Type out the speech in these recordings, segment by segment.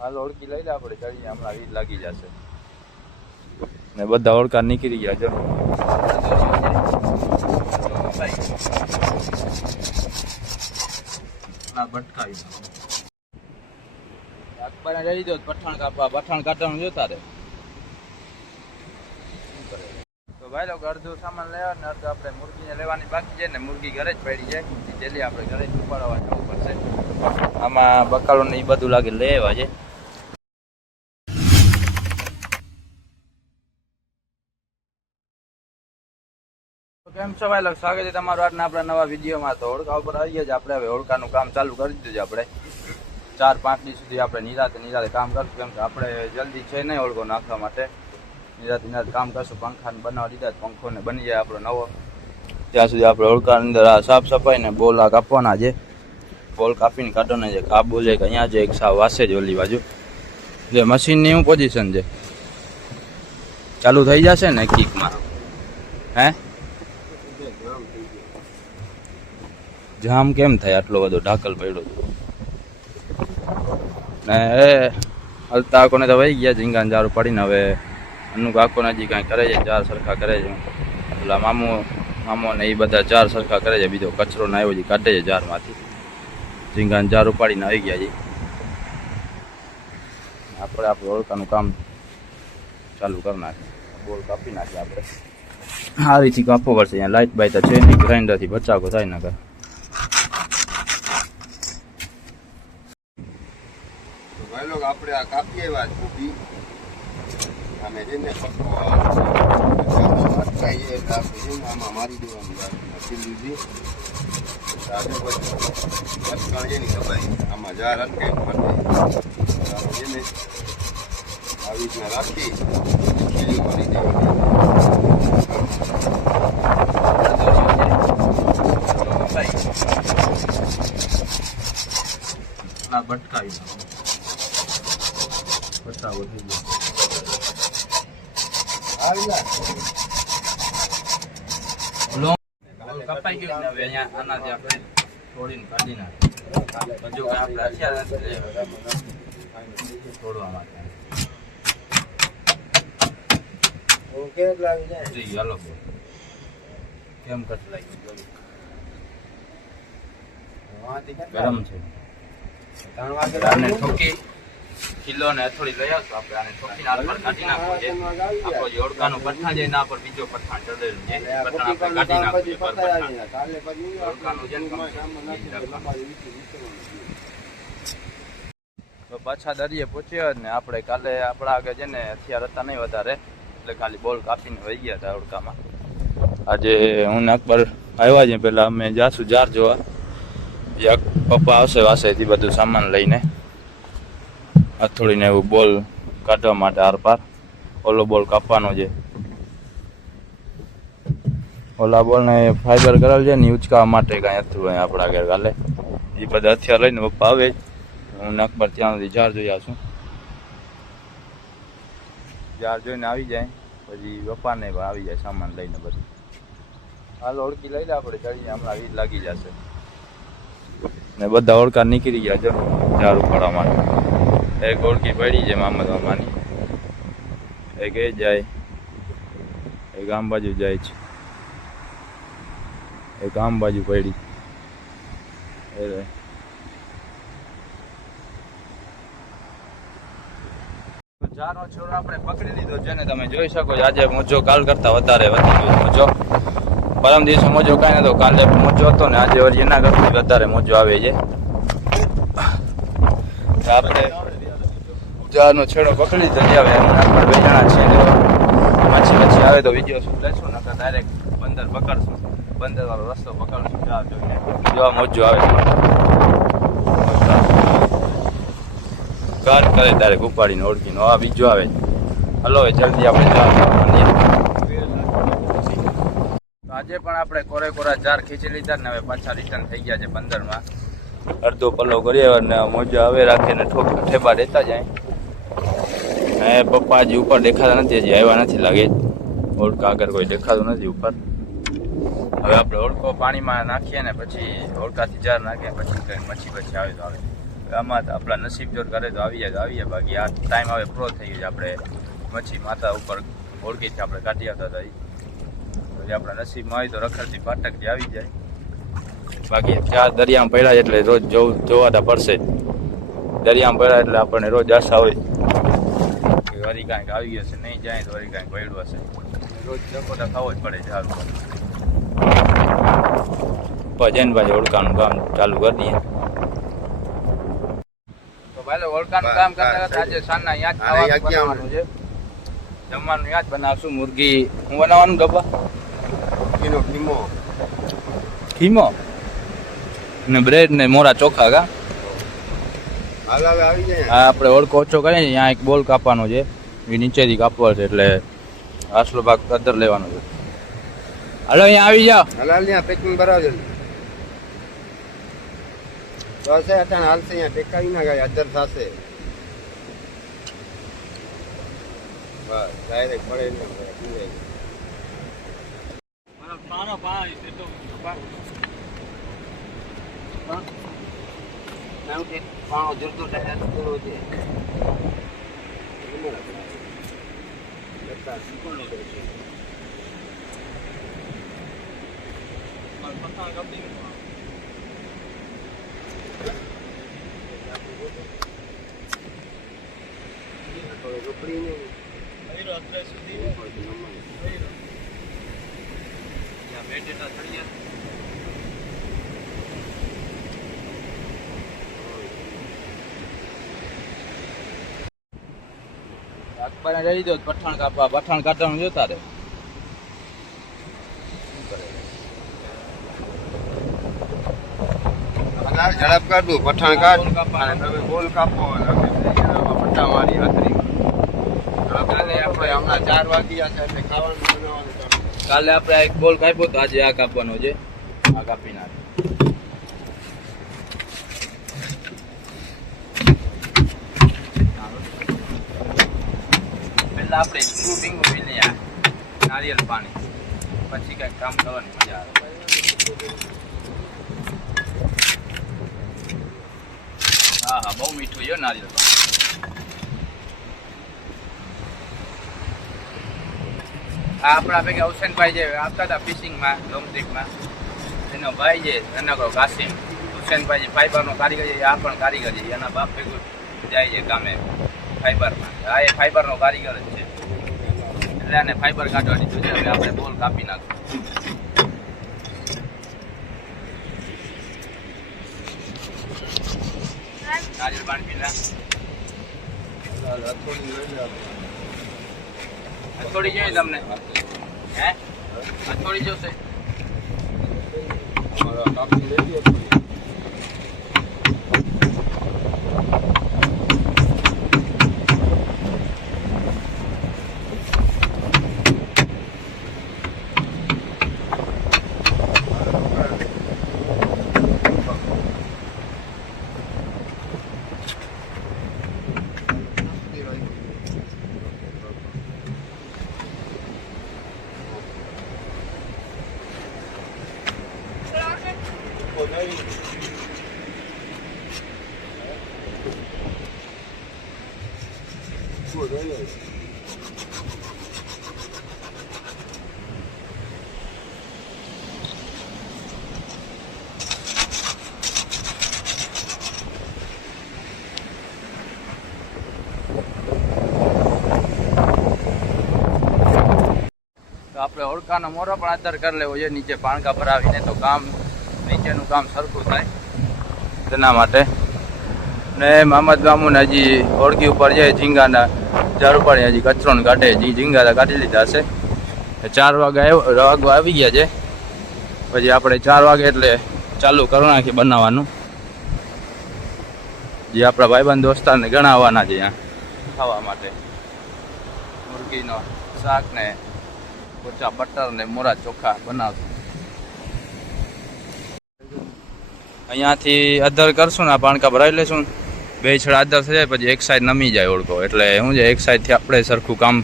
હાલ ઓળખી લઈ લે આપણે ચડીને હમણાં વીજ લાગી જશે ને બધા ઓળખા નીકળી ગયા. જો ભટકાવી અકબરને લઈ દો પઠાણ કાઢવાનું જોતા રે. તો ભાઈ લોકો અડધું સામાન લેવા ને અડધું આપણે મુરગીને લેવાની બાકી છે ને મુરગી ઘરે જ પડી જાય ડેલી આપણે ઘરે જ ઉપાડવા જવું પડશે. આમાં બકાલો ને એ બધું લાગે લેવા છે. કેમ છો ભાઈ લોકો, સ્વાગત છે તમારું આજના આપણા નવા વિડીયોમાં. તો હોડકા ઉપર આવીએ જ આપણે હવે હોડકાનું કામ ચાલુ કરી દીધું છે. આપણે 4-5 દિવસ સુધી આપણે નિરાતે કામ કરશું, કેમ કે આપણે જલ્દી છે નહીં હોડકો નાખવા માટે. નિરાતે કામ કરશું. પંખાને બનાવવા દીધા, પંખો ને બની જાય આપણો નવો. ત્યાં સુધી આપણે હોડકાની અંદર આ સાફ સફાઈ ને બોલ કાપવાના છે. બોલ કાપીને કાઢવાના છે. કાબુ છે કે અહીંયા છે એક સાવ વાસે જ ઓલી બાજુ જે મશીનની શું પોઝિશન છે, ચાલુ થઈ જશે ને કિકમાં? હે જામ કેમ થાય? આટલો બધો ઢાકલ પડ્યો ને હલતા આકોને તો વહી ગયા ઝીંગાને જારું પડીને. હવે અનુ કાકોને હજી કાંઈ કરે છે, 4 સરખા કરે છે. પેલા મામો ને એ બધા 4 સરખા કરે છે. બીજો કચરો ને આવ્યો છે કાઢે છે જારમાંથી. ઝીંગાને જારું પાડીને આવી ગયા છે. આપણે આપણું હોડકાનું કામ ચાલુ કરી નાખીએ. બોલ કાપી નાખીએ આપણે. આ રીતે કાપવો પડશે. અહીંયા લાઇટ બાઈટ છે નહીં, ગ્રાઇન્ડરથી બચાવો થાય ના કરે. ભાઈ લોકો આપણે આ કાપીએ વાત કોબી અમે જઈને અટકાઈએ એટલે આપણે આમાં મારી દેવાનું મશીન લીધી આપણે પછી અટકાઈએ નહીં ખબર આમાં જાર અટકાઈ આપણે જઈને આવી રીતના રાખી ખીલી મારી દેવાની. ભટકાવી પતાવો થઈ ગયો. કપાઈ ગયું ને હવે અહીંયા આનાથી આપણે થોડીને કાઢી નાખીએ. હજુ આપણે હથિયાર નથી તોડવા માટે. હાલો કેમ કટલાઈ ગરમ છે. આને ઠોકી કિલો ને અથોડી લઈ આવશું આપણે. આને ઠોકીને આર પર કાઢી નાખવું છે. આપણો જે ઓળકાનું પઠાણ છે એના પર બીજો પઠાણ ચડેલું છે. પઠાણ આપણે કાઢી નાખવું છે. ઓળકાનું છે તો પાછા દરિયે પહોંચ્યા ને આપણે કાલે આપણા આગળ છે ને હથિયાર હતા નહીં વધારે એટલે ખાલી બોલ કાપીને વહી ગયા હતા ઓળકામાં. આજે હું ને અકબર આવ્યા છે. પેલા અમે જાશું જાર જોવા. પપ્પા આવશે વાસેથી બધું સામાન લઈને હથોડીને એવું બોલ કાઢવા માટે આર પાર. ઓલો બોલ કાપવાનો છે. ઓલા બોલને ફાઈબર કરેલ છે ને ઉચકાવા માટે કાંઈ હતું આપણા ઘર કાલે. એ બધા હથિયાર લઈને પપ્પા આવે જ. હું ને અકબર ત્યાં સુધી જાર જોઈ આવશું. જાર જોઈને આવી જાય પછી પપ્પાને પણ આવી જાય સામાન લઈને. પછી હાલ ઓળખી લઈ લે આપણે ચડીને હમણાં વીજ લાગી જશે ને બધા ઓળખા નીકળી ગયા. જો જાર ઉપાડવા માટે એક ઓળખી પડી છે મામદ મામાની. એક એ જાય, એક આમ બાજુ જાય છે, એક આમ બાજુ પડી. જારનો છોડ આપણે પકડી લીધો છે ને તમે જોઈ શકો છો. આજે મોજો કાલ કરતા વધારે વધી ગયો મોજો. પરમ દિવસે મોજો કાંઈ નતો, કાલે મોજો હતો ને આજે વળી એના કરતા વધારે મોજો આવે છે. આપણે જારનો છેડો પકડી લીધો છે. હવે હમણાં 2 જણા છે ને પછી આવે તો વિડીયો શું લેશું ને ડાયરેક્ટ બંદર પકડશું. બંદર વાળો રસ્તો પકડશું. જાર જોઈને જોવા મોજો આવે કાર કરે ડાયરેક્ટ ઉપાડીને ઓળખીને. આ બીજો આવે. હલો જલ્દી આપણે જાર આજે પણ આપણે કોરા જાર ખીચી લીધા ને હવે પાછા રિટર્ન થઈ ગયા છે બંદરમાં. અડધો પલ્લો કરી અને મોજા હવે રાખીને ઠેબા દેતા જાય. હે પપ્પા હજી ઉપર દેખાતા નથી, હજી આવ્યા નથી લાગે. ઓળકા આગળ કોઈ દેખાતું નથી ઉપર. હવે આપણે ઓળકો પાણીમાં નાખીએ ને પછી ઓળકાથી જાર નાખીએ પછી કંઈ મચ્છી આવે તો આવે. આમાં તો આપણા નસીબ જોર કરે તો આવી જાય બાકી આ ટાઈમ હવે પૂરો થઈ ગયો છે. આપણે મચ્છી માથા ઉપર ઓળખીથી આપણે કાઢી આવતા હતા પછી આપણા નસીબમાં આવી તો રખડતી પાટકથી આવી જાય. બાકી ચાર દરિયામાં પડ્યા એટલે રોજ જોવાતા પડશે જ. દરિયામાં પડ્યા એટલે આપણને રોજ આશા હોય કે વળી કાંઈક આવી ગયો છે, નહીં જાય તો વળી કાંઈક પડ્યું હશે. રોજ ચકોટા ખાવો જ પડે છે. સારું ભજનભાઈ ઓળખાનું કામ ચાલુ કરી દઈએ. તો ભાઈ ઓળખાનું કામ કરતા કરતા આજે સાંજના યાદ ખાવાનું છે. જમવાનું યાદ બનાવશું. મુરગી હું બનાવવાનું ડબ્બા ખીમો ને બ્રેડ ને મોરા ચોખા કા. હા આપણે ઓળખો ઓછો કરીએ અહીંયા એક બોલ કાપવાનો છે, એ નીચેથી કાપવાનો છે એટલે આટલો ભાગ કદર લેવાનો છે. હાલો અહીંયા આવી જાઓ. હલાલ પેકિંગ બરાબર બસ અટાણ હાલશે. અહીંયા ટેકાવી ના ગયા અદર થશે બસ ડાયરેક્ટ પડે પાણો જરતો છે. અકબરને રહી દો પઠાણ કાપવા. પઠાણ કાઢવાનું જોતા રે. ઝડપ કર દઉં પઠાણ કાઢ તમે બોલ કાપો પટ્ટા મારી હાથરી. આપણે હમણાં 4 વાગ્યા છે એટલે ખાવાનું બનાવવાનું. કાલે આપણે એક બોલ કાપ્યો તો આજે આ કાપવાનો છે. આ કાપી નાખ. પેલા આપણે શૂટિંગ પી લઈએ નારિયેળ પાણી, પછી કઈક કામ કરવાની મજા આવે. હા હા બહુ મીઠું છે નારિયેળ પાણી. આ આપણા ભેગા હુસેનભાઈ જે આવતા હતા ફિશિંગમાં ડોમસ્ટિકમાં, એનો ભાઈ છે નાનકડો કાસિમ. હુસેનભાઈ જે ફાઈબરનો કારીગર છે, આ પણ કારીગર છે. એના બાપ ભેગું જાય છે કામે ફાઈબરમાં. આ એ ફાઈબરનો કારીગર જ છે એટલે આને ફાઈબર કાઢવા દીધું છે. એટલે આપણે બોલ કાપી નાખશું. નારિયેળ પાણી પીલા થોડી જોઈએ તમને. હે થોડી જોશે. આપણે ઓળખાનો મોરો પણ આધાર કરી લેવો જોઈએ નીચે પાણકા ભરાવીને, તો કામ નીચેનું કામ સરખું થાય તેના માટે. ને મહમદ મામુન હજી ઓળખી ઉપર જાય ઝીંગાના ઝાડ ઉપર હજી કચરો ને કાઢે. ઝીંગા કાઢી લીધા છે. 4 વાગવા આવી ગયા છે. પછી આપણે 4 વાગે એટલે ચાલુ કરી નાખીએ બનાવવાનું. જે આપણા ભાઈબંધ દોસ્તારને ઘણા આવવાના છે અહીંયા ખાવા માટે. મુરગીનો શાક ને કોચા બટર ને મોરા ચોખા બનાવશું. અહીંયાથી અધર કરશું ને પાણકા ભરાઈ લેશું. 2 છેડા અધર થઈ જાય પછી એક સાઈડ નમી જાય ઓળખો. એટલે શું છે એક સાઈડથી આપણે સરખું કામ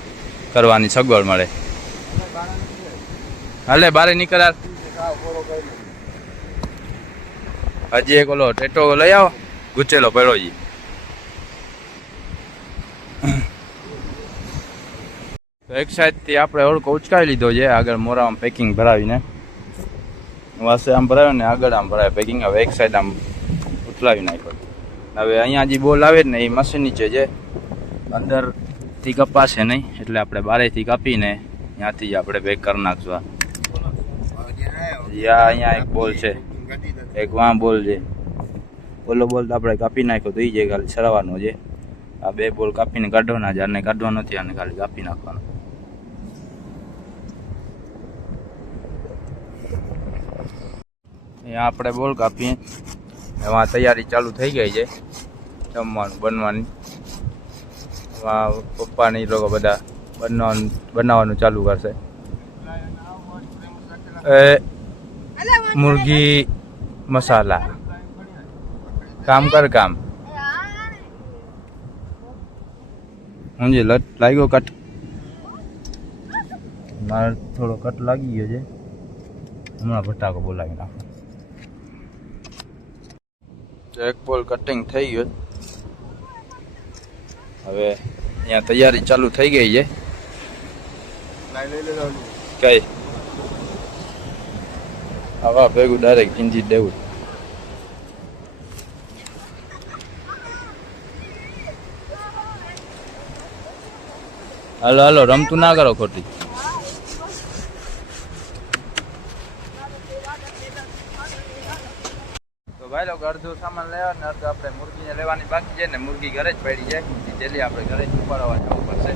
કરવાની સગવડ મળે. હાલે બારે નીકળ્યા. હજી એક ઓલો ટેટો લઈ આવો. ગુચેલો પડ્યો જી. તો એક સાઈડથી આપણે ઓળખો ઉચકાવી લીધો છે, આગળ મોરામાં પેકિંગ ભરાવીને વાસે આમ ભરાવ્યો ને આગળ આમ ભરાય પેકિંગ. હવે એક સાઈડ આમ ઉથલાવી નાખ્યો. હવે અહીંયા જે બોલ આવે ને એ મશીન નીચે છે, અંદરથી કપાશે નહીં, એટલે આપણે બારેથી કાપીને ત્યાંથી જ આપણે પેક કરી નાખશું. અહીંયા એક બોલ છે, એક વાં બોલ છે. ઓલો બોલ તો આપણે કાપી નાખ્યો તો એ જે ખાલી સરાવવાનો છે. આ બે બોલ કાપીને કાઢવાના છે, આને કાઢવાનો નથી, આને ખાલી કાપી નાખવાનો. અહીંયા આપણે બોલ કાપીએ, એમાં તૈયારી ચાલુ થઈ ગઈ છે જમવાનું બનવાની. એમાં પપ્પાને એ લોકો બધા બનાવવાનું ચાલુ કરશે. મુર્ગી મસાલા કામ કર કામ. સમજી લટ લાગ્યો કટ, મારે થોડો કટ લાગી ગયો છે, હમણાં ફટાકો બોલાવી નાખો. એક બોલ કટિંગ થઈ ગયો. હવે અહીંયા તૈયારી ચાલુ થઈ ગઈ છે. કઈ હવા ભેગું ડાયરેક્ટ ખીંચી દેવું. હાલો હાલો, રમતું ના કરો ખોટી. તો ભાઈ લોકો અડધું સામાન લેવા ને અડધું આપણે મુરગીને લેવાની બાકી છે ને, મુરગી ઘરે જ પડી છે, ડેલી આપણે ઘરે જ ઉપાડવા જવું પડશે.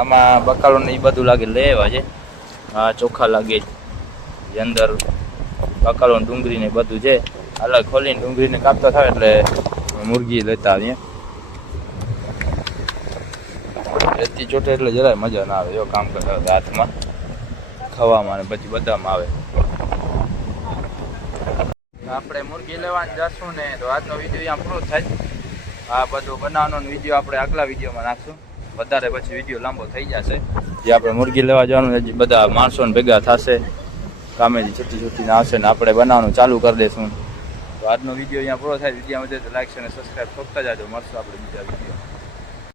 આમાં બકાલો ને એ બધું લાગે લેવા છે. આ ચોખા લાગે છે, અંદર બકાલો ડુંગળી ને બધું છે. અલગ ખોલીને ડુંગળીને કાપતા થાય એટલે મુરગી લેતા આવીએ. રેતી ચોટે એટલે જરાય મજા ના આવે. જો કામ કરતા હાથમાં ખાવામાં ને પછી બધામાં આવે. આપણે મુરગી લેવાની જશું ને તો આજનો વિડીયો અહીંયા પૂરો થાય. આ બધું બનાવવાનો વિડીયો આપણે આગલા વિડીયોમાં નાખશું. વધારે પછી વિડીયો લાંબો થઈ જશે. જે આપણે મુરગી લેવા જવાનું બધા માણસોને ભેગા થશે, કામેથી છૂટી આવશે ને આપણે બનાવવાનું ચાલુ કરી દઈશું. તો આજનો વિડીયો અહીંયા પૂરો થાય. વિડીયો મજા તો લાઈક અને સબસ્ક્રાઈબ કરતા જાજો. મળશું આપણે બીજા વિડીયો.